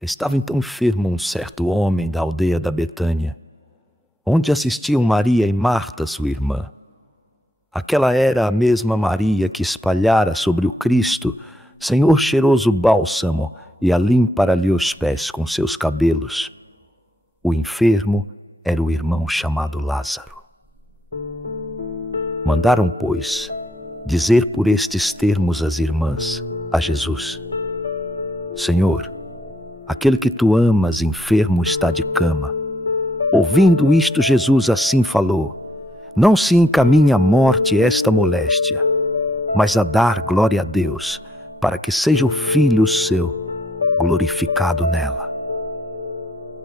Estava então enfermo um certo homem da aldeia da Betânia, onde assistiam Maria e Marta, sua irmã. Aquela era a mesma Maria que espalhara sobre o Cristo Senhor cheiroso bálsamo e a limpara-lhe os pés com seus cabelos. O enfermo era o irmão chamado Lázaro. Mandaram, pois, dizer por estes termos as irmãs a Jesus: Senhor, aquele que tu amas enfermo está de cama. Ouvindo isto, Jesus assim falou: não se encaminhe à morte esta moléstia, mas a dar glória a Deus, para que seja o Filho seu glorificado nela.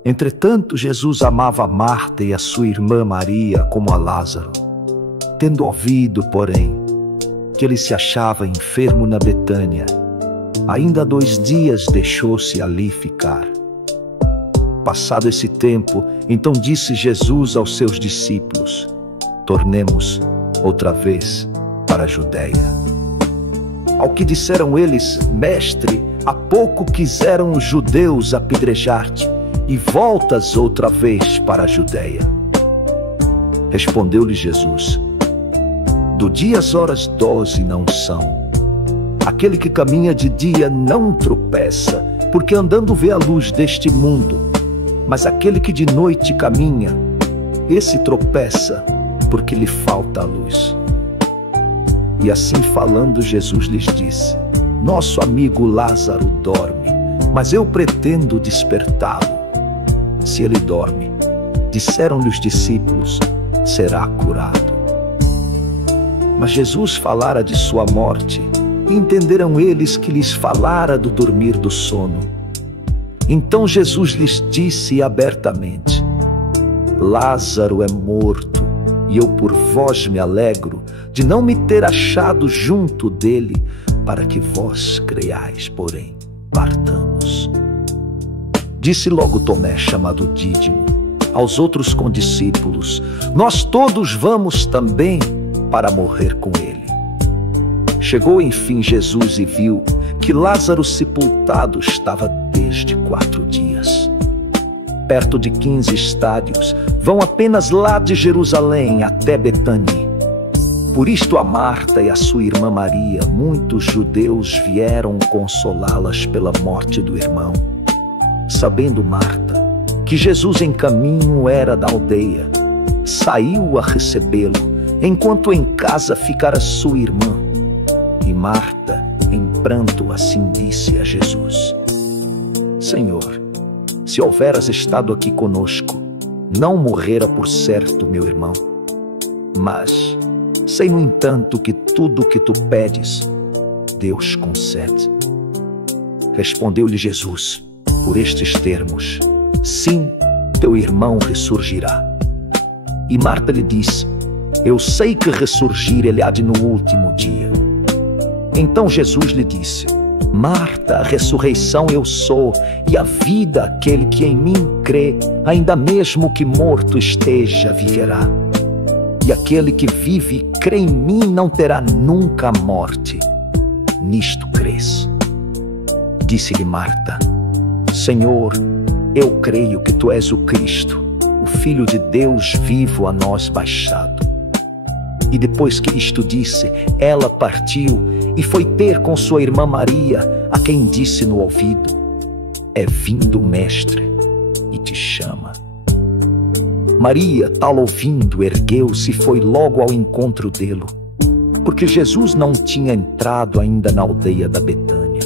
Entretanto, Jesus amava a Marta e a sua irmã Maria como a Lázaro. Tendo ouvido, porém, que ele se achava enfermo na Betânia, ainda há 2 dias deixou-se ali ficar. Passado esse tempo, então disse Jesus aos seus discípulos: tornemos outra vez para a Judeia. Ao que disseram eles: Mestre, há pouco quiseram os judeus apedrejar-te, e voltas outra vez para a Judeia. Respondeu-lhe Jesus: do dia as horas 12 não são. Aquele que caminha de dia não tropeça, porque andando vê a luz deste mundo. Mas aquele que de noite caminha, esse tropeça, porque lhe falta a luz. E assim falando, Jesus lhes disse: nosso amigo Lázaro dorme, mas eu pretendo despertá-lo. Se ele dorme, disseram-lhe os discípulos, será curado. Mas Jesus falara de sua morte, e entenderam eles que lhes falara do dormir do sono. Então Jesus lhes disse abertamente: Lázaro é morto, e eu por vós me alegro de não me ter achado junto dele, para que vós creiais, porém, partamos. Disse logo Tomé, chamado Dídimo, aos outros condiscípulos: nós todos vamos também para morrer com ele. Chegou enfim Jesus e viu que Lázaro sepultado estava desde 4 dias. Perto de 15 estádios, vão apenas lá de Jerusalém até Betânia. Por isto a Marta e a sua irmã Maria, muitos judeus vieram consolá-las pela morte do irmão. Sabendo Marta que Jesus em caminho era da aldeia, saiu a recebê-lo, enquanto em casa ficara sua irmã. E Marta, em pranto, assim disse a Jesus: Senhor, se houveras estado aqui conosco, não morrera por certo meu irmão. Mas sei, no entanto, que tudo o que tu pedes, Deus concede. Respondeu-lhe Jesus, por estes termos: sim, teu irmão ressurgirá. E Marta lhe disse: eu sei que ressurgir ele há de no último dia. Então Jesus lhe disse: Marta, a ressurreição eu sou, e a vida, aquele que em mim crê, ainda mesmo que morto esteja, viverá. E aquele que vive e crê em mim não terá nunca a morte. Nisto crês? Disse-lhe Marta: Senhor, eu creio que tu és o Cristo, o Filho de Deus vivo a nós baixado. E depois que isto disse, ela partiu e foi ter com sua irmã Maria, a quem disse no ouvido: é vindo o Mestre e te chama. Maria, tal ouvindo, ergueu-se e foi logo ao encontro dele, porque Jesus não tinha entrado ainda na aldeia da Betânia,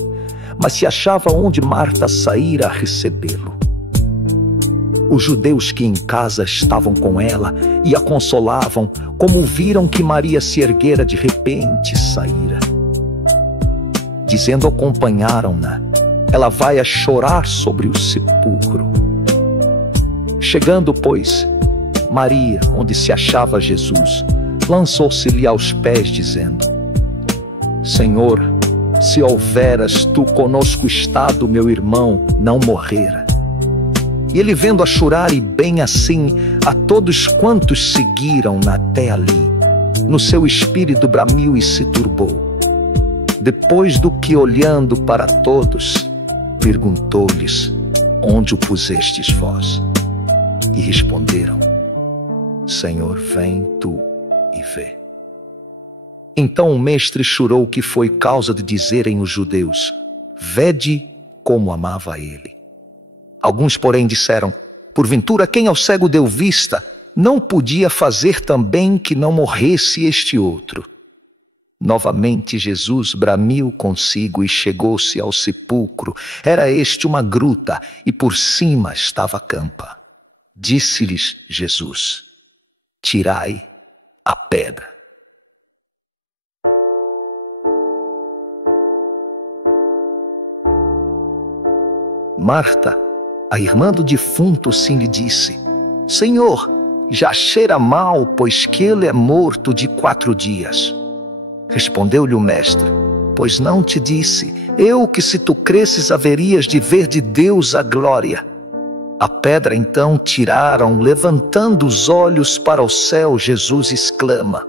mas se achava onde Marta saíra a recebê-lo. Os judeus que em casa estavam com ela e a consolavam, como viram que Maria se erguera de repente, saíra. Dizendo, acompanharam-na: ela vai a chorar sobre o sepulcro. Chegando, pois, Maria, onde se achava Jesus, lançou-se-lhe aos pés, dizendo: Senhor, se houveras tu conosco estado, meu irmão não morrera. E ele, vendo-a chorar, e bem assim a todos quantos seguiram-na até ali, no seu espírito bramiu e se turbou. Depois do que, olhando para todos, perguntou-lhes: onde o pusestes vós? E responderam: Senhor, vem tu e vê. Então o mestre chorou, que foi causa de dizerem os judeus: vede como amava ele. Alguns, porém, disseram: porventura, quem ao cego deu vista, não podia fazer também que não morresse este outro? Novamente Jesus bramiu consigo e chegou-se ao sepulcro. Era este uma gruta, e por cima estava a campa. Disse-lhes Jesus: tirai a pedra. Marta, a irmã do defunto, sim lhe disse: Senhor, já cheira mal, pois que ele é morto de 4 dias. Respondeu-lhe o mestre: pois não te disse eu que, se tu cresces, haverias de ver de Deus a glória? A pedra então tiraram. Levantando os olhos para o céu, Jesus exclama: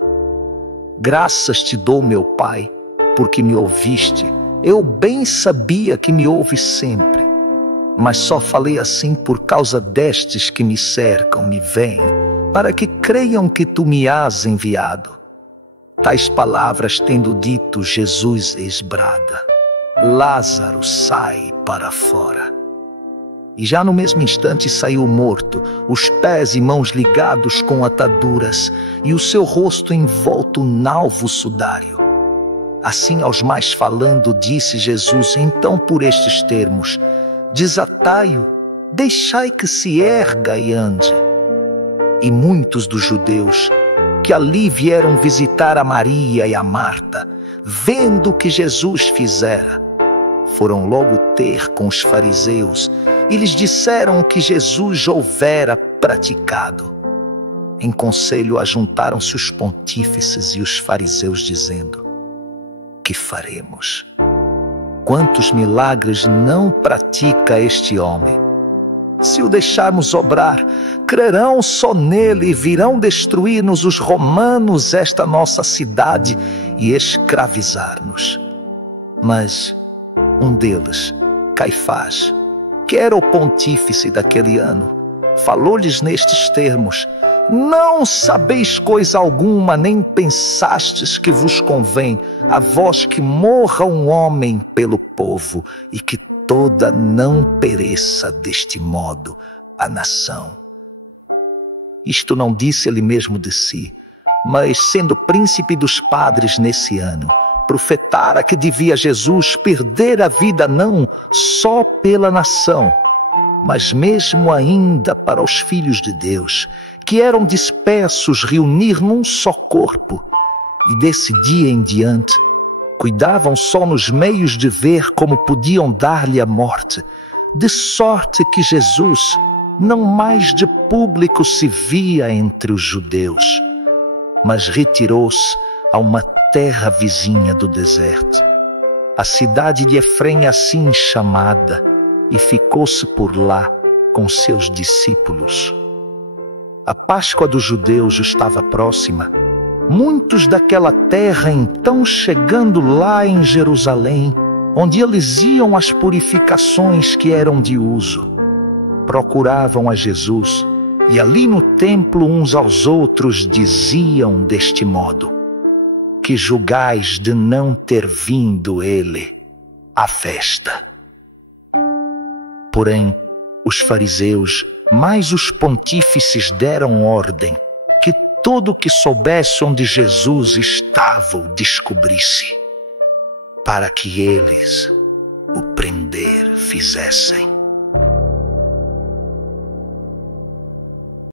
graças te dou, meu Pai, porque me ouviste. Eu bem sabia que me ouves sempre, mas só falei assim por causa destes que me cercam, me veem, para que creiam que tu me has enviado. Tais palavras tendo dito, Jesus esbrada: Lázaro, sai para fora. E já no mesmo instante saiu morto, os pés e mãos ligados com ataduras, e o seu rosto envolto nalvo sudário. Assim, aos mais falando, disse Jesus então por estes termos: desatai-o, deixai que se erga e ande. E muitos dos judeus que ali vieram visitar a Maria e a Marta, vendo o que Jesus fizera, foram logo ter com os fariseus e lhes disseram o que Jesus houvera praticado. Em conselho ajuntaram-se os pontífices e os fariseus, dizendo: que faremos? Quantos milagres não pratica este homem? Se o deixarmos obrar, crerão só nele e virão destruir-nos os romanos esta nossa cidade e escravizar-nos. Mas um deles, Caifás, que era o pontífice daquele ano, falou-lhes nestes termos: não sabeis coisa alguma, nem pensastes que vos convém, a vós, que morra um homem pelo povo, e que toda não pereça deste modo a nação. Isto não disse ele mesmo de si, mas, sendo príncipe dos padres nesse ano, profetara que devia Jesus perder a vida não só pela nação, mas mesmo ainda para os filhos de Deus, que eram dispersos, reunir num só corpo, e desse dia em diante cuidavam só nos meios de ver como podiam dar-lhe a morte, de sorte que Jesus não mais de público se via entre os judeus, mas retirou-se a uma terra vizinha do deserto, a cidade de Efrém assim chamada, e ficou-se por lá com seus discípulos. A Páscoa dos judeus estava próxima. Muitos daquela terra, então, chegando lá em Jerusalém, onde eles iam às purificações que eram de uso, procuravam a Jesus, e ali no templo uns aos outros diziam deste modo: que julgais de não ter vindo ele à festa? Porém, os fariseus, mais os pontífices, deram ordem que todo o que soubesse onde Jesus estava o descobrisse, para que eles o prender fizessem.